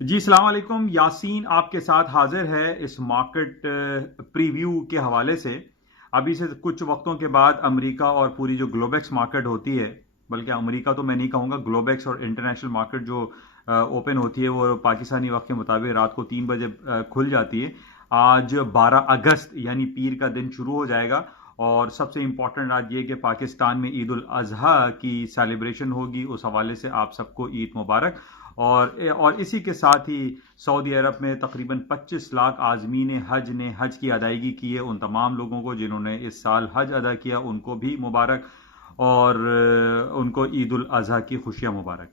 जी सलाम वालेकुम। यासीन आपके साथ हाजिर है इस मार्केट प्रीव्यू के हवाले से। अभी से कुछ वक्तों के बाद अमेरिका और पूरी जो ग्लोबेक्स मार्केट होती है, बल्कि अमेरिका तो मैं नहीं कहूँगा, ग्लोबेक्स और इंटरनेशनल मार्केट जो ओपन होती है वो पाकिस्तानी वक्त के मुताबिक रात को 3 बजे खुल जाती है। आज 12 अगस्त यानी पीर का दिन शुरू हो जाएगा और सबसे इम्पोर्टेंट आज ये कि पाकिस्तान में ईद उल अजहा की सेलिब्रेशन होगी। उस हवाले से आप सबको ईद मुबारक। और इसी के साथ ही सऊदी अरब में तकरीबन 25 लाख आज़मीन हज ने हज की अदायगी की है। उन तमाम लोगों को जिन्होंने इस साल हज अदा किया उनको भी मुबारक और उनको ईद उल अजहा की खुशियां मुबारक।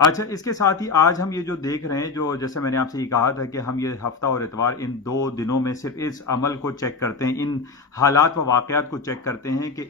अच्छा, इसके साथ ही आज हम ये जो देख रहे हैं, जो जैसे मैंने आपसे ये कहा था कि हम ये हफ्ता और इतवार इन 2 दिनों में सिर्फ इस अमल को चेक करते हैं, इन हालात व वाकयात को चेक करते हैं कि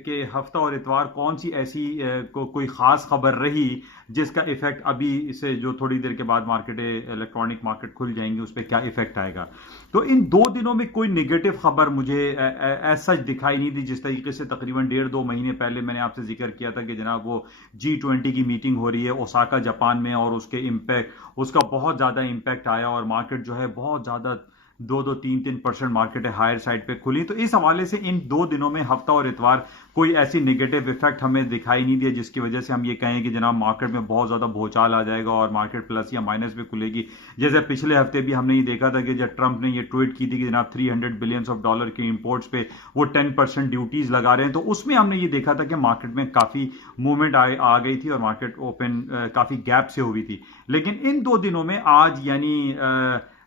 के हफ्ता और इतवार कौन सी ऐसी कोई ख़ास खबर रही जिसका इफेक्ट अभी से जो थोड़ी देर के बाद इलेक्ट्रॉनिक मार्केट खुल जाएंगी उस पर क्या इफेक्ट आएगा। तो इन 2 दिनों में कोई नेगेटिव खबर मुझे सच दिखाई नहीं दी। जिस तरीके से तकरीबन 1.5-2 महीने पहले मैंने आपसे जिक्र किया था कि जनाब वो G20 की मीटिंग हो रही है ओसाका जापान में और उसका बहुत ज़्यादा इम्पैक्ट आया और मार्केट जो है बहुत ज़्यादा 2-3% मार्केट है हायर साइड पे खुली। तो इस हवाले से इन 2 दिनों में हफ्ता और इतवार कोई ऐसी नेगेटिव इफेक्ट हमें दिखाई नहीं दिया जिसकी वजह से हम ये कहें कि जनाब मार्केट में बहुत ज़्यादा भूचाल आ जाएगा और मार्केट प्लस या माइनस में खुलेगी। जैसे पिछले हफ्ते भी हमने ये देखा था कि जब ट्रंप ने ये ट्वीट की थी कि जनाब $300 बिलियन के इंपोर्ट्स पे वो 10% ड्यूटीज लगा रहे हैं, तो उसमें हमने ये देखा था कि मार्केट में काफ़ी मूवमेंट आ गई थी और मार्केट ओपन काफ़ी गैप से हुई थी। लेकिन इन 2 दिनों में आज यानी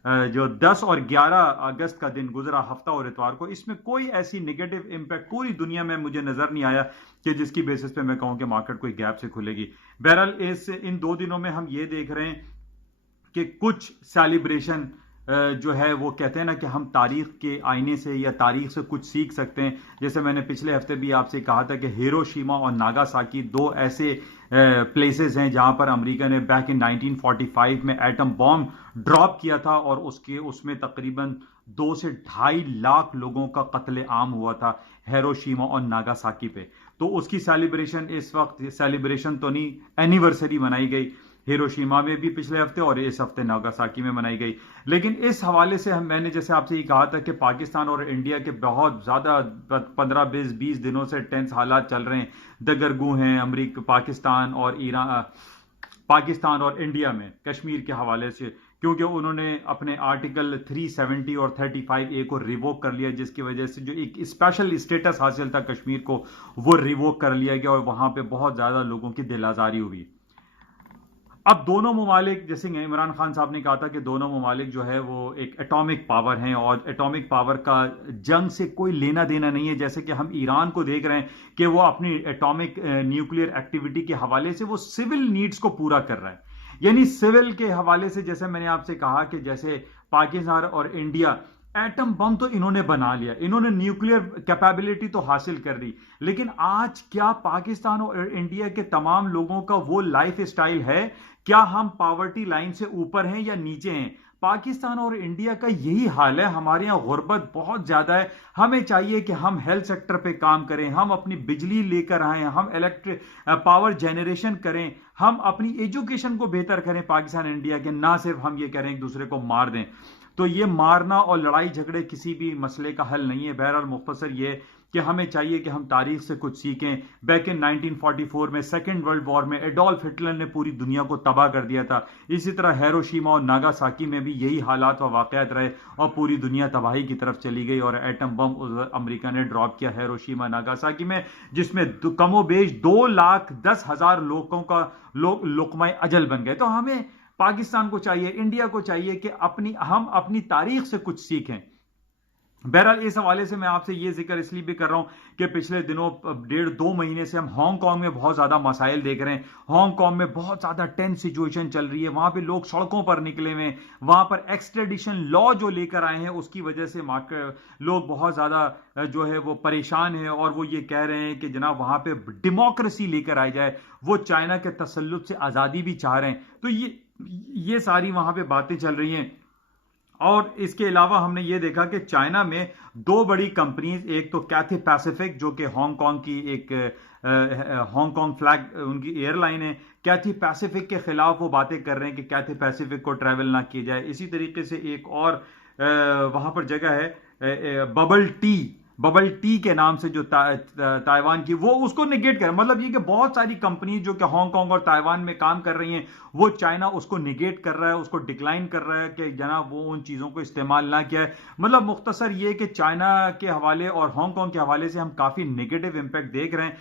जो 10 और 11 अगस्त का दिन गुजरा हफ्ता और इतवार को, इसमें कोई ऐसी नेगेटिव इंपैक्ट पूरी दुनिया में मुझे नजर नहीं आया कि जिसकी बेसिस पे मैं कहूं कि मार्केट कोई गैप से खुलेगी। बहरहाल इन 2 दिनों में हम ये देख रहे हैं कि कुछ सेलिब्रेशन जो है वो कहते हैं ना कि हम तारीख के आईने से या तारीख से कुछ सीख सकते हैं। जैसे मैंने पिछले हफ्ते भी आपसे कहा था कि हिरोशिमा और नागासाकी दो ऐसे प्लेसेस हैं जहां पर अमेरिका ने बैक इन 1945 में एटम बॉम्ब ड्रॉप किया था और उसमें तकरीबन 2 से 2.5 लाख लोगों का कत्ले आम हुआ था हिरोशिमा और नागासाकी पे। तो उसकी सेलिब्रेशन इस वक्त सेलिब्रेशन तो नहीं, एनिवर्सरी मनाई गई हिरोशिमा में भी पिछले हफ्ते और इस हफ्ते नागासाकी में मनाई गई। लेकिन इस हवाले से मैंने जैसे आपसे ये कहा था कि पाकिस्तान और इंडिया के बहुत ज्यादा 15-20 दिनों से टेंस हालात चल रहे हैं, दगरगू हैं अमरीका पाकिस्तान और इंडिया में कश्मीर के हवाले से, क्योंकि उन्होंने अपने आर्टिकल 370 और 35A को रिवोक कर लिया, जिसकी वजह से जो एक स्पेशल स्टेटस हासिल था कश्मीर को वो रिवोक कर लिया गया और वहां पे बहुत ज्यादा लोगों की दिल आजारी हुई। अब दोनों ममालिक, जैसे इमरान खान साहब ने कहा था कि दोनों ममालिक जो है वो एक एटॉमिक पावर हैं और एटॉमिक पावर का जंग से कोई लेना देना नहीं है। जैसे कि हम ईरान को देख रहे हैं कि वो अपनी एटॉमिक न्यूक्लियर एक्टिविटी के हवाले से वो सिविल नीड्स को पूरा कर रहा है, यानी सिविल के हवाले से। जैसे मैंने आपसे कहा कि जैसे पाकिस्तान और इंडिया, एटम बम तो इन्होंने बना लिया, इन्होंने न्यूक्लियर कैपेबिलिटी तो हासिल कर ली, लेकिन आज क्या पाकिस्तान और इंडिया के तमाम लोगों का वो लाइफ स्टाइल है? क्या हम पॉवर्टी लाइन से ऊपर हैं या नीचे हैं? पाकिस्तान और इंडिया का यही हाल है। हमारे यहाँ गुर्बत बहुत ज्यादा है। हमें चाहिए कि हम हेल्थ सेक्टर पे काम करें, हम अपनी बिजली लेकर आए, हम इलेक्ट्रिक पावर जनरेशन करें, हम अपनी एजुकेशन को बेहतर करें पाकिस्तान इंडिया के, ना सिर्फ हम ये करें एक दूसरे को मार दें। तो ये मारना और लड़ाई झगड़े किसी भी मसले का हल नहीं है। बहरहाल मुख्तसर ये कि हमें चाहिए कि हम तारीख से कुछ सीखें। बैक इन 1944 में सेकेंड वर्ल्ड वॉर में एडोल्फ हिटलर ने पूरी दुनिया को तबाह कर दिया था। इसी तरह हिरोशिमा और नागासाकी में भी यही हालात व वाकयात रहे और पूरी दुनिया तबाही की तरफ चली गई और एटम बम अमेरिका ने ड्रॉप किया हिरोशिमा नागासाकी में, जिसमें कमोबेश 2,10,000 लोगों का लुकमा अजल बन गए। तो हमें पाकिस्तान को चाहिए, इंडिया को चाहिए कि हम अपनी तारीख से कुछ सीखें। बहरहाल इस हवाले से मैं आपसे ये जिक्र इसलिए भी कर रहा हूं कि पिछले दिनों 1.5-2 महीने से हम हांगकांग में बहुत ज्यादा मसाइल देख रहे हैं। हांगकांग में बहुत ज्यादा टेंस सिचुएशन चल रही है, वहां पे लोग सड़कों पर निकले हुए हैं, वहां पर एक्सट्रेडिशन लॉ जो लेकर आए हैं उसकी वजह से लोग बहुत ज्यादा जो है वो परेशान है और वो ये कह रहे हैं कि जनाब वहां पे डेमोक्रेसी लेकर आई जाए। वो चाइना के तसल्लुत से आजादी भी चाह रहे हैं। तो ये सारी वहां पे बातें चल रही हैं। और इसके अलावा हमने ये देखा कि चाइना में 2 बड़ी कंपनीज, एक तो कैथे पैसिफिक जो कि हांगकांग की एक हांगकांग फ्लैग उनकी एयरलाइन है, कैथी पैसिफिक के खिलाफ वो बातें कर रहे हैं कि कैथी पैसिफिक को ट्रैवल ना किया जाए। इसी तरीके से एक और वहां पर जगह है बबल टी के नाम से जो ताइवान की, वो उसको निगेट कर, मतलब ये कि बहुत सारी कंपनी जो कि हांगकांग और ताइवान में काम कर रही हैं, वो चाइना उसको निगेट कर रहा है, उसको डिक्लाइन कर रहा है कि जनाब वो उन चीज़ों को इस्तेमाल ना किया है। मतलब मुख्तसर ये कि चाइना के हवाले और हांगकांग के हवाले से हम काफ़ी नेगेटिव इंपैक्ट देख रहे हैं।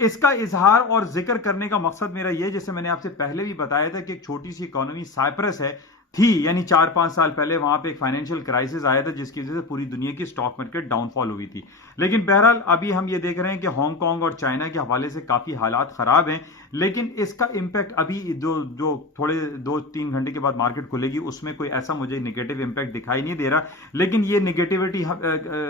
इसका इजहार और जिक्र करने का मकसद मेरा यह, जैसे मैंने आपसे पहले भी बताया था कि एक छोटी सी इकोनॉमी साइप्रस है थी, यानी 4-5 साल पहले वहां पे एक फाइनेंशियल क्राइसिस आया था जिसकी वजह से पूरी दुनिया की स्टॉक मार्केट डाउनफॉल हुई थी। लेकिन बहरहाल अभी हम ये देख रहे हैं कि हांगकांग और चाइना के हवाले से काफी हालात खराब हैं, लेकिन इसका इंपैक्ट अभी जो थोड़े 2-3 घंटे के बाद मार्केट खुलेगी उसमें कोई ऐसा मुझे नेगेटिव इंपैक्ट दिखाई नहीं दे रहा। लेकिन ये नेगेटिविटी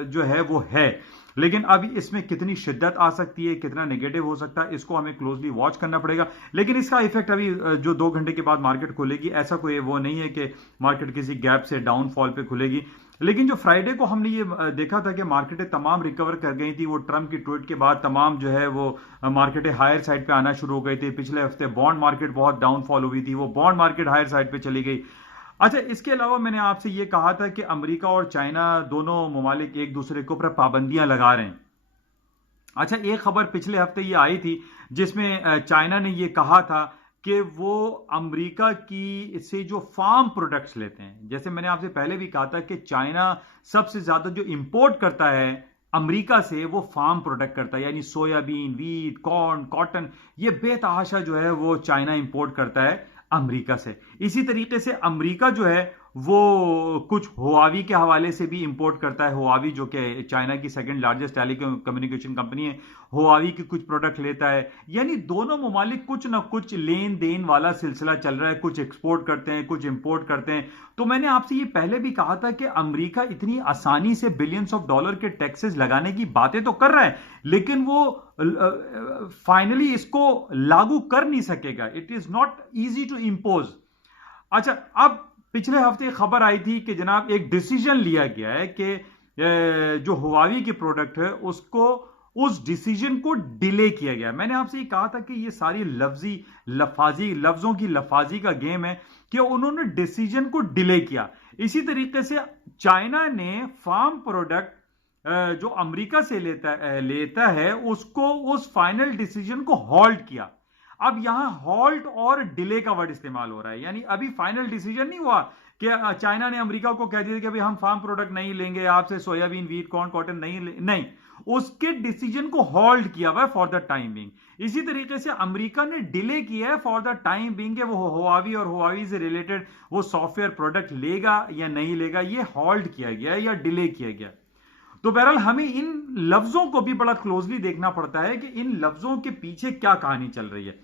जो है वो है, लेकिन अभी इसमें कितनी शिद्दत आ सकती है, कितना नेगेटिव हो सकता है, इसको हमें क्लोजली वॉच करना पड़ेगा। लेकिन इसका इफेक्ट अभी जो 2 घंटे के बाद मार्केट खुलेगी, ऐसा कोई वो नहीं है कि मार्केट किसी गैप से डाउनफॉल पे खुलेगी। लेकिन जो फ्राइडे को हमने ये देखा था कि मार्केटें तमाम रिकवर कर गई थी, वो ट्रंप की ट्वीट के बाद तमाम जो है वो मार्केटें हायर साइड पे आना शुरू हो गई थी। पिछले हफ्ते बॉन्ड मार्केट बहुत डाउनफॉल हुई थी, वो बॉन्ड मार्केट हायर साइड पे चली गई। अच्छा, इसके अलावा मैंने आपसे ये कहा था कि अमेरिका और चाइना दोनों ममालिक एक दूसरे के ऊपर पाबंदियां लगा रहे हैं। अच्छा, एक खबर पिछले हफ्ते ये आई थी जिसमें चाइना ने ये कहा था कि वो अमेरिका की से जो फार्म प्रोडक्ट्स लेते हैं, जैसे मैंने आपसे पहले भी कहा था कि चाइना सबसे ज्यादा जो इंपोर्ट करता है अमेरिका से वो फार्म प्रोडक्ट करता है, यानी सोयाबीन, वीट, कॉर्न, कॉटन, ये बेतहाशा जो है वो चाइना इंपोर्ट करता है अमेरिका से। इसी तरीके से अमेरिका जो है वो कुछ हुआवी के हवाले से भी इंपोर्ट करता है। हुआवी जो कि चाइना की सेकंड लार्जेस्ट टेलीकम्युनिकेशन कंपनी है, हुआवी के कुछ प्रोडक्ट लेता है। यानी दोनों ममालिक कुछ ना कुछ लेन देन वाला सिलसिला चल रहा है, कुछ एक्सपोर्ट करते हैं, कुछ इंपोर्ट करते हैं। तो मैंने आपसे ये पहले भी कहा था कि अमेरिका इतनी आसानी से बिलियंस ऑफ डॉलर के टैक्सेस लगाने की बातें तो कर रहा है, लेकिन वो फाइनली इसको लागू कर नहीं सकेगा। It is not easy to impose. अच्छा, अब पिछले हफ्ते खबर आई थी कि जनाब एक डिसीजन लिया गया है कि जो हुआवी के प्रोडक्ट है उसको, उस डिसीजन को डिले किया गया। मैंने आपसे ये कहा था कि ये सारी लफ्जों की लफाजी का गेम है कि उन्होंने डिसीजन को डिले किया। इसी तरीके से चाइना ने फार्म प्रोडक्ट जो अमेरिका से लेता है उसको, उस फाइनल डिसीजन को हॉल्ट किया। अब यहां हॉल्ट और डिले का वर्ड इस्तेमाल हो रहा है, यानी अभी फाइनल डिसीजन नहीं हुआ कि चाइना ने अमेरिका को कह दिया कि अभी हम फार्म प्रोडक्ट नहीं लेंगे आपसे, सोयाबीन, वीट, कॉर्न, कॉटन नहीं, उसके डिसीजन को होल्ड किया हुआ फॉर द टाइम बिंग। इसी तरीके से अमेरिका ने डिले किया है फॉर द टाइम बिंग, वो हुआवी और हुआवी से रिलेटेड वो सॉफ्टवेयर प्रोडक्ट लेगा या नहीं लेगा, ये होल्ड किया गया या डिले किया गया। तो बहरहाल हमें इन लफ्जों को भी बड़ा क्लोजली देखना पड़ता है कि इन लफ्जों के पीछे क्या कहानी चल रही है।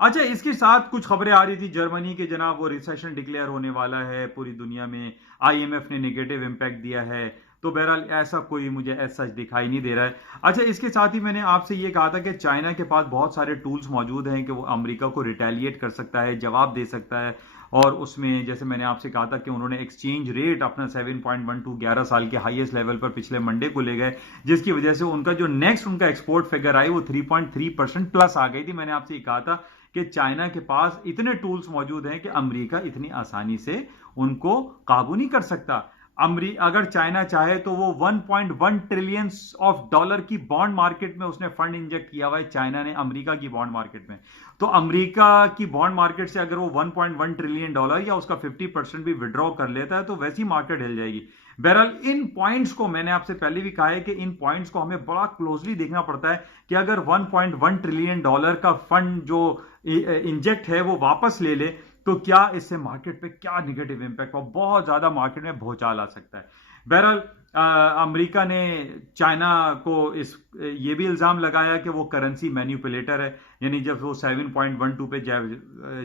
अच्छा, इसके साथ कुछ खबरें आ रही थी जर्मनी के, जनाब वो रिसेशन डिक्लेयर होने वाला है पूरी दुनिया में, आईएमएफ ने नेगेटिव इंपैक्ट दिया है। तो बहरहाल ऐसा कोई मुझे ऐसा दिखाई नहीं दे रहा है। अच्छा, इसके साथ ही मैंने आपसे ये कहा था कि चाइना के पास बहुत सारे टूल्स मौजूद हैं कि वो अमेरिका को रिटेलिएट कर सकता है, जवाब दे सकता है। और उसमें जैसे मैंने आपसे कहा था कि उन्होंने एक्सचेंज रेट अपना 7.12 11 साल के हाईएस्ट लेवल पर पिछले मंडे को ले गए, जिसकी वजह से उनका जो नेक्स्ट उनका एक्सपोर्ट फिगर आई वो 3.3% प्लस आ गई थी। मैंने आपसे ये कहा था कि चाइना के पास इतने टूल्स मौजूद हैं कि अमेरिका इतनी आसानी से उनको काबू नहीं कर सकता। अगर चाइना चाहे तो वो 1.1 ट्रिलियन ऑफ डॉलर की बॉन्ड मार्केट में उसने फंड इंजेक्ट किया हुआ है चाइना ने अमेरिका की बॉन्ड मार्केट में। तो अमेरिका की बॉन्ड मार्केट से अगर वो 1.1 ट्रिलियन डॉलर या उसका 50% भी विड्रॉ कर लेता है तो वैसी मार्केट हिल जाएगी। बहरहाल इन पॉइंट्स को मैंने आपसे पहले भी कहा है कि इन पॉइंट्स को हमें बड़ा क्लोजली देखना पड़ता है कि अगर 1.1 ट्रिलियन डॉलर का फंड जो इंजेक्ट है वो वापस ले तो क्या इससे मार्केट पे क्या नेगेटिव इंपैक्ट हो, बहुत ज्यादा मार्केट में भूचाल आ सकता है। बहरहाल अमेरिका ने चाइना को ये भी इल्जाम लगाया कि वो करेंसी मैन्युपुलेटर है, यानी जब वो 7.12 पे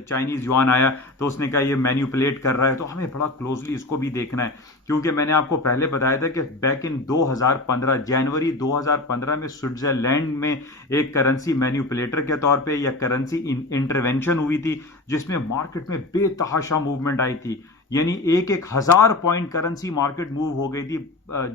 चाइनीज युआन आया तो उसने कहा ये मैन्युपुलेट कर रहा है। तो हमें बड़ा क्लोजली इसको भी देखना है, क्योंकि मैंने आपको पहले बताया था कि बैक इन 2015 जनवरी 2015 में स्विट्जरलैंड में एक करेंसी मैन्युपुलेटर के तौर पे या करेंसी इंटरवेंशन हुई थी, जिसमें मार्केट में बेतहाशा मूवमेंट आई थी, यानी 1,000 पॉइंट करेंसी मार्केट मूव हो गई थी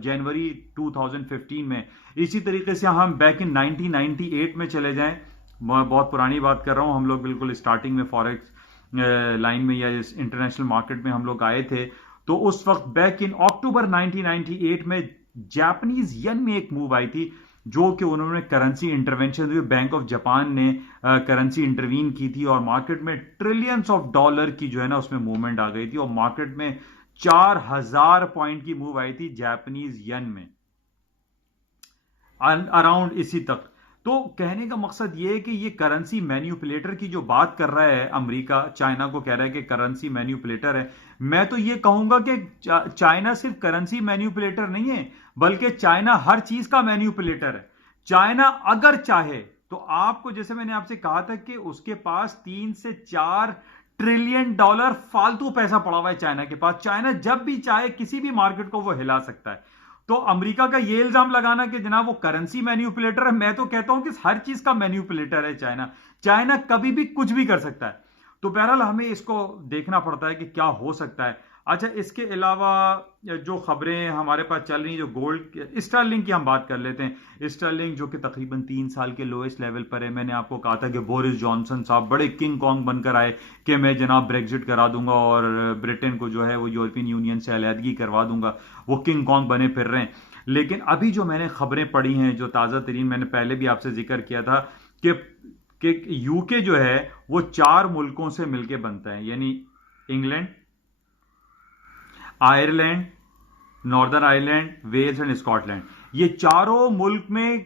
जनवरी 2015 में। इसी तरीके से हम बैक इन 1998 में चले जाएं मैं बहुत पुरानी बात कर रहा हूँ, हम लोग बिल्कुल स्टार्टिंग में फॉरेक्स लाइन में या इस इंटरनेशनल मार्केट में हम लोग आए थे, तो उस वक्त बैक इन अक्टूबर 1998 में जापानीज येन में एक मूव आई थी, जो कि उन्होंने करेंसी इंटरवेंशन हुई, बैंक ऑफ जापान ने करेंसी इंटरवीन की थी और मार्केट में ट्रिलियंस ऑफ डॉलर की जो है ना उसमें मूवमेंट आ गई थी और मार्केट में 4000 पॉइंट की मूव आई थी जापानीज येन में, अराउंड इसी तक। तो कहने का मकसद यह है कि ये करेंसी मैन्युपुलेटर की जो बात कर रहा है अमेरिका, चाइना को कह रहा है कि करेंसी मैन्युपुलेटर है। मैं तो ये कहूंगा कि चाइना सिर्फ करेंसी मैन्युपुलेटर नहीं है, बल्कि चाइना हर चीज का मैन्युपुलेटर है। चाइना अगर चाहे तो आपको, जैसे मैंने आपसे कहा था कि उसके पास 3 से 4 ट्रिलियन डॉलर फालतू पैसा पड़ा हुआ है चाइना के पास। चाइना जब भी चाहे किसी भी मार्केट को वो हिला सकता है। तो अमेरिका का ये इल्जाम लगाना कि जनाब वो करेंसी मैन्युपुलेटर है, मैं तो कहता हूं कि हर चीज का मैन्युपुलेटर है चाइना। चाइना कभी भी कुछ भी कर सकता है। तो बहरहाल हमें इसको देखना पड़ता है कि क्या हो सकता है। अच्छा, इसके अलावा जो खबरें हमारे पास चल रही हैं, जो गोल्ड, स्टर्लिंग की हम बात कर लेते हैं। स्टर्लिंग जो कि तकरीबन 3 साल के लोएस्ट लेवल पर है। मैंने आपको कहा था कि बोरिस जॉनसन साहब बड़े किंग कॉन्ग बनकर आए कि मैं जनाब ब्रेग्जिट करा दूंगा और ब्रिटेन को जो है वो यूरोपियन यूनियन से अलहदगी करवा दूंगा। वो किंग कॉन्ग बने फिर रहे हैं। लेकिन अभी जो मैंने खबरें पढ़ी हैं, जो ताज़ा तरीन, मैंने पहले भी आपसे जिक्र किया था कि यूके जो है वो 4 मुल्कों से मिलकर बनता है, यानी England, Ireland, Northern Ireland, Wales and Scotland. ये चारों मुल्क में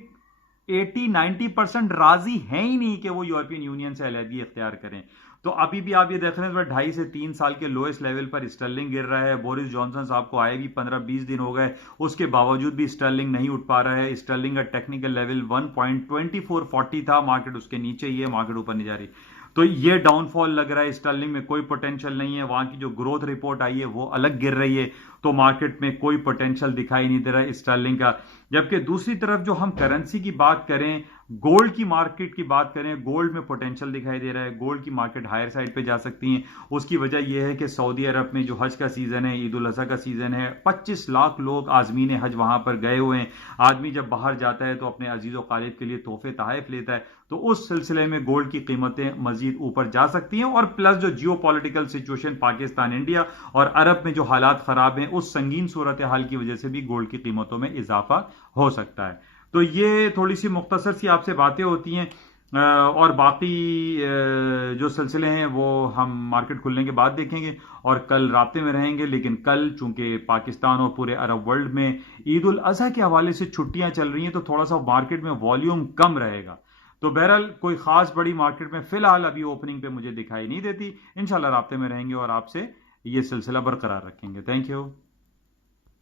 80-90% राजी हैं ही नहीं कि वो यूरोपियन यूनियन से अलहदगी इख्तियार करें। तो अभी भी आप ये देख रहे हैं 2.5 से 3 साल के लोएस्ट लेवल पर स्टर्लिंग गिर रहा है। बोरिस जॉनसन साहब को आए भी 15-20 दिन हो गए, उसके बावजूद भी स्टर्लिंग नहीं उठ पा रहा है। स्टर्लिंग का टेक्निकल लेवल 1.2440 था, मार्केट उसके नीचे ही है, मार्केट ऊपर नहीं जा रही। तो ये डाउनफॉल लग रहा है, स्टर्लिंग में कोई पोटेंशियल नहीं है। वहां की जो ग्रोथ रिपोर्ट आई है वो अलग गिर रही है, तो मार्केट में कोई पोटेंशियल दिखाई नहीं दे रहा है स्टर्लिंग का। जबकि दूसरी तरफ जो हम करेंसी की बात करें, गोल्ड की मार्केट की बात करें, गोल्ड में पोटेंशियल दिखाई दे रहा है। गोल्ड की मार्केट हायर साइड पे जा सकती है। उसकी वजह यह है कि सऊदी अरब में जो हज का सीजन है, ईद उल अजहा का सीजन है, 25 लाख लोग आजमीन हज वहां पर गए हुए हैं। आदमी जब बाहर जाता है तो अपने अजीज व कारिब के लिए तोहफे तहफ लेता है, तो उस सिलसिले में गोल्ड की कीमतें मजीद ऊपर जा सकती हैं। और प्लस जो जियो पॉलिटिकल सिचुएशन पाकिस्तान, इंडिया और अरब में जो हालात खराब हैं, उस संगीन सूरत हाल की वजह से भी गोल्ड की कीमतों में इजाफा हो सकता है। तो ये थोड़ी सी मुख्तसर सी आपसे बातें होती हैं, और बाकी जो सिलसिले हैं वो हम मार्केट खुलने के बाद देखेंगे और कल राब्ते में रहेंगे। लेकिन कल चूंकि पाकिस्तान और पूरे अरब वर्ल्ड में ईद उल अजहा के हवाले से छुट्टियां चल रही हैं, तो थोड़ा सा मार्केट में वॉल्यूम कम रहेगा। तो बहरहाल कोई खास बड़ी मार्केट में फिलहाल अभी ओपनिंग पे मुझे दिखाई नहीं देती। इंशाल्लाह राब्ते में रहेंगे और आपसे ये सिलसिला बरकरार रखेंगे। Thank you.